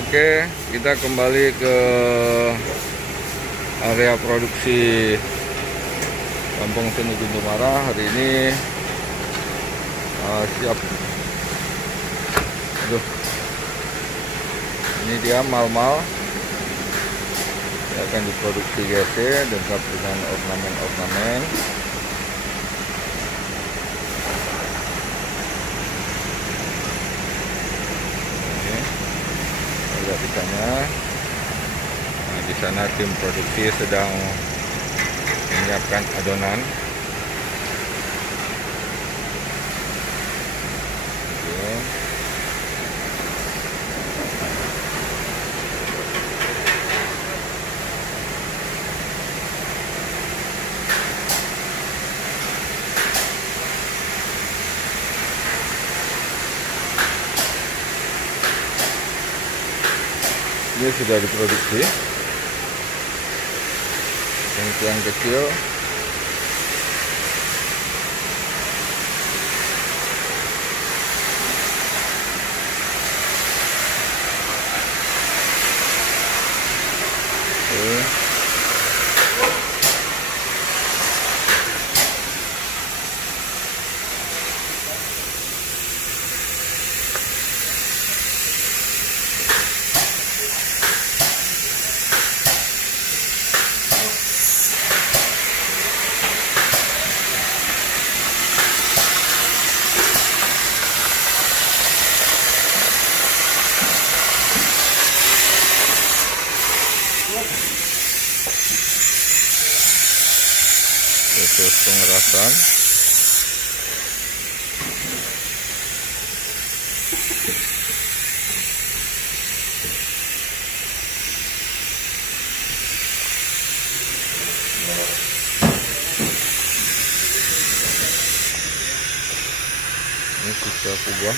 Oke, kita kembali ke area produksi Kampung Seni Guntumara. Hari ini siap. Aduh, ini dia mal-mal yang akan diproduksi GC lengkap dengan ornamen-ornamen. Di sana, di sana tim produksi sedang menyiapkan adonan. Oke. Ini sudah diproduksi yang kecil. Oke. Proses pengerasan. Ini sisa kubah.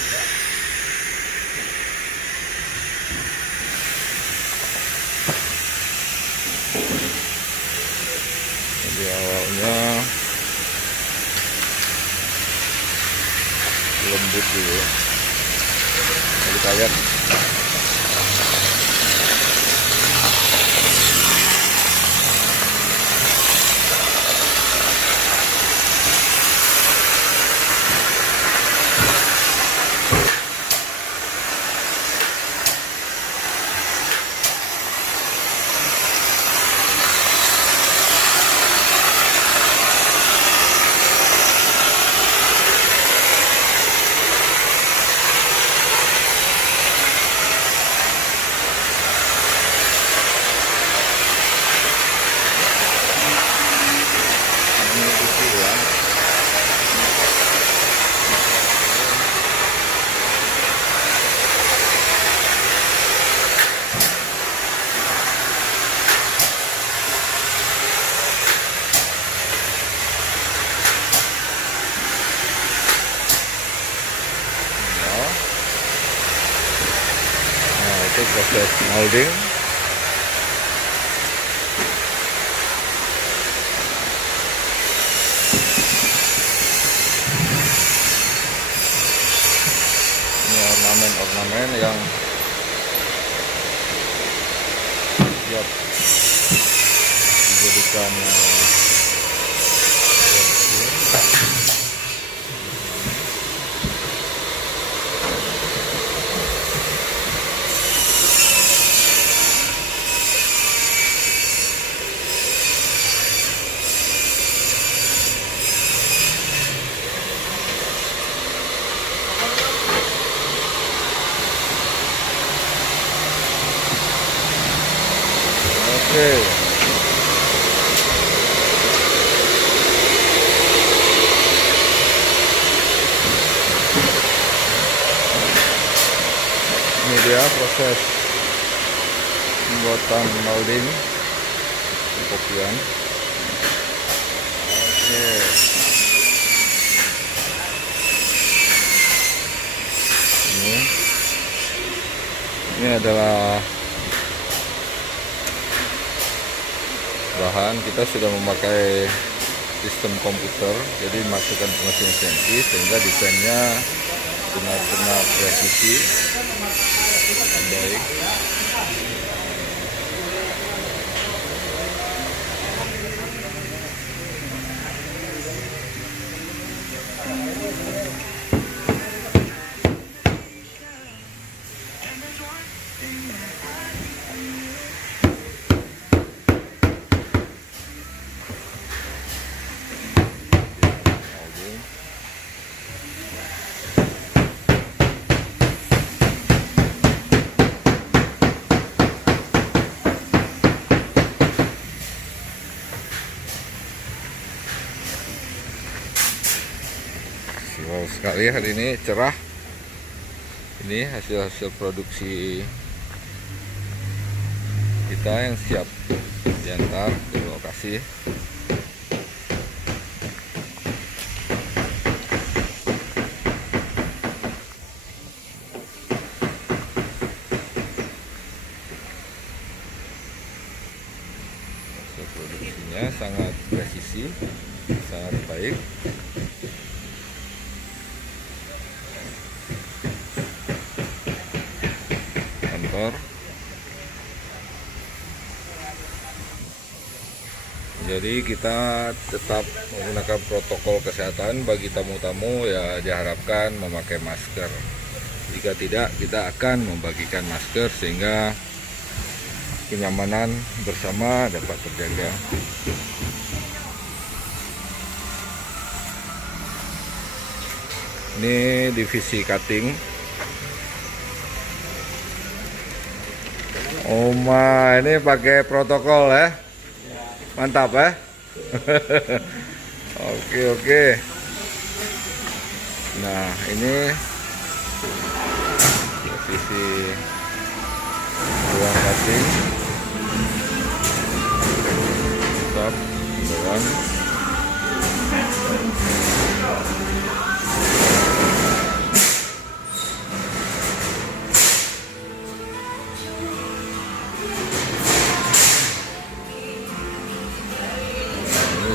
Jadi awalnya lembut dulu, lalu kayak itu proses molding. Ini ornamen-ornamen yang siap dijadikan oke. Ini dia proses pembuatan molding kopian. Oke. Ini adalah bahan. Kita sudah memakai sistem komputer, jadi masukkan ke mesin CNC sehingga desainnya benar-benar presisi. baik. Wow, sekali hari ini cerah. Ini hasil-hasil produksi kita yang siap diantar ke lokasi. Hasil produksinya sangat presisi, sangat baik. Kantor. Jadi kita tetap menggunakan protokol kesehatan. Bagi tamu-tamu ya diharapkan memakai masker. Jika tidak, kita akan membagikan masker sehingga kenyamanan bersama dapat terjaga. Ini divisi cutting. Oma ini pakai protokol ya. Mantap ya. Oke. Nah, ini posisi ruang cutting. Stop, doang.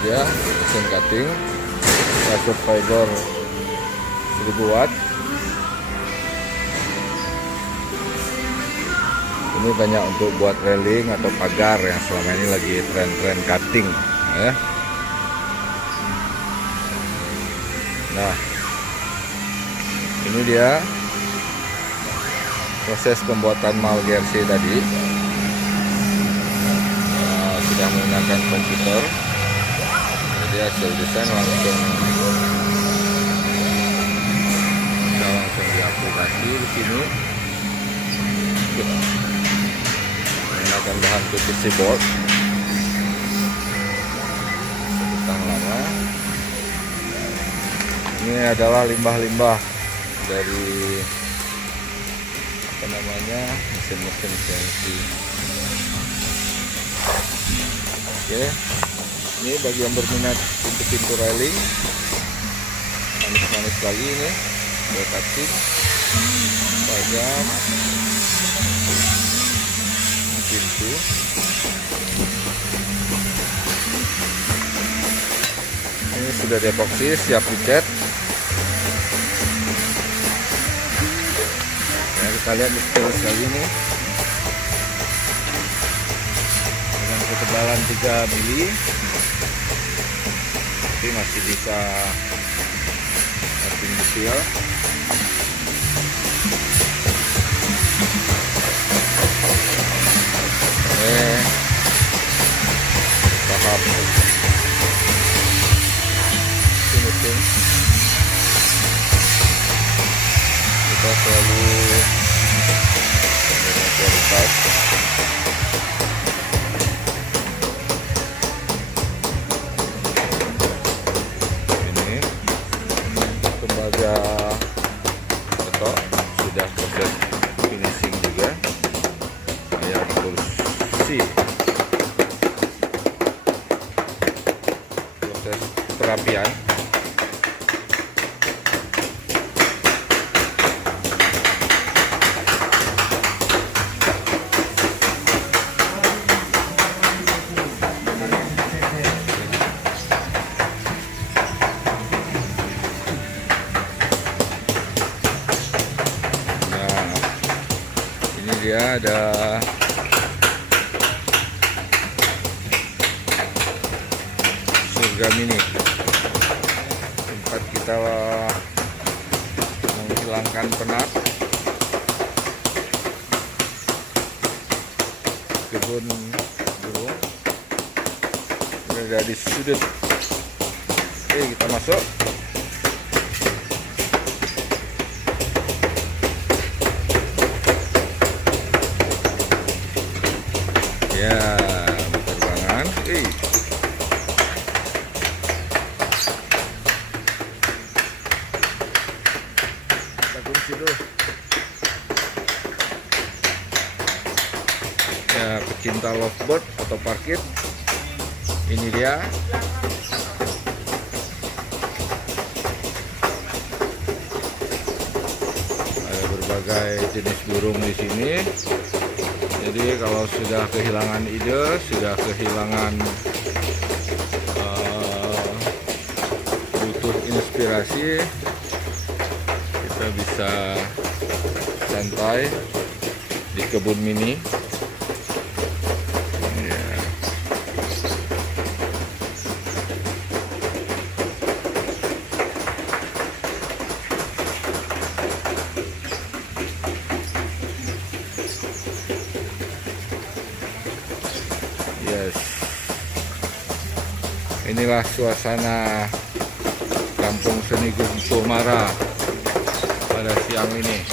Ya, mesin cutting Razor Fiber 1000 watt. Ini banyak untuk buat railing atau pagar yang selama ini lagi tren-tren cutting ya. Nah, ini dia proses pembuatan Malgersi tadi. Sudah menggunakan komputer. Jadi hasil desain langsung diaplikasi di sini. Menggunakan bahan PVC board. Tahan lama. Ini adalah limbah-limbah dari mesin-mesin CNC. Oke. Ini bagi yang berminat untuk pintu railing, manis-manis lagi ini, cutting, pajam, pintu. Ini sudah diepoksi, siap dicat. Ya, kita lihat detail sekali ini. Dengan ketebalan 3 mili. Tapi masih bisa cutting detail. Tahap finishing kita selalu dengan kualitas. Betok sudah proses finishing juga, kayak kursi proses perapian. dia ada surga mini, tempat kita menghilangkan penat. Kebun burung berada di sudut. Oke, kita masuk. Ya, penerbangan. Kita kunci dulu. Ya, pecinta lovebird atau parkit, ini dia. Ada berbagai jenis burung di sini. Jadi kalau sudah kehilangan ide, sudah kehilangan butuh inspirasi, kita bisa santai di kebun mini. Yes, inilah suasana Kampung Seni Guntur Mara pada siang ini.